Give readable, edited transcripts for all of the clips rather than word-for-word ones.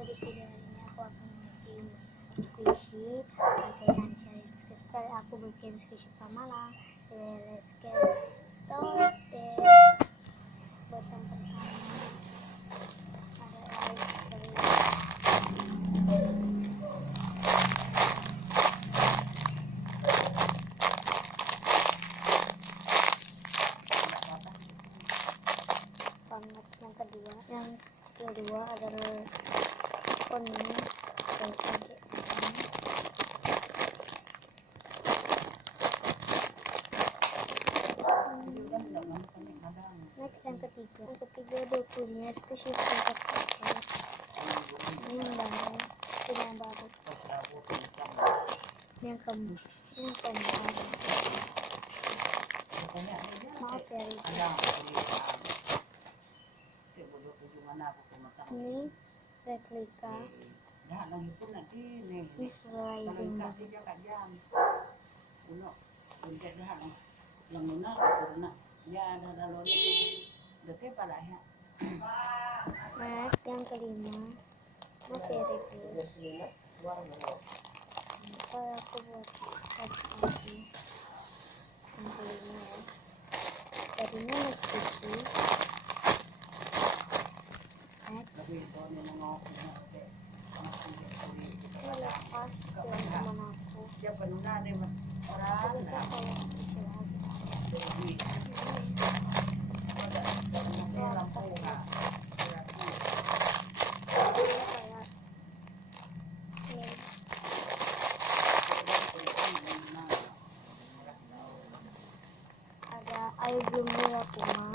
di video ini aku akan review squishy pakai kaca. Sekali aku bikin squishy pamalang. Let's get started. Buat yang pertama ada ice cream. Yang kedua adalah kuning dan cabai. Next yang ketiga dia punya spesies paket. Ini yang baru, ini yang keempat. Maaf ya, ini replika visualizing next yang kelima maaf ya review kalau aku buat lagi yang kelima ya tadinya squishy. Next lepas dengan teman aku bisa kalau ada air bumbu ya Puma.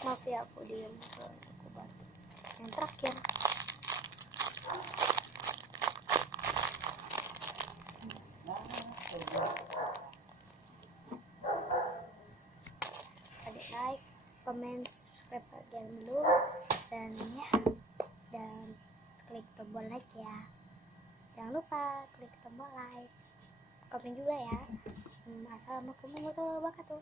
Maaf ya aku diam aku batuk. Yang terakhir adik like, comment, subscribe bagian dulu dan ya dan klik tombol like ya. Jangan lupa klik tombol like, komen juga ya. Assalamualaikum warahmatullahi wabarakatuh.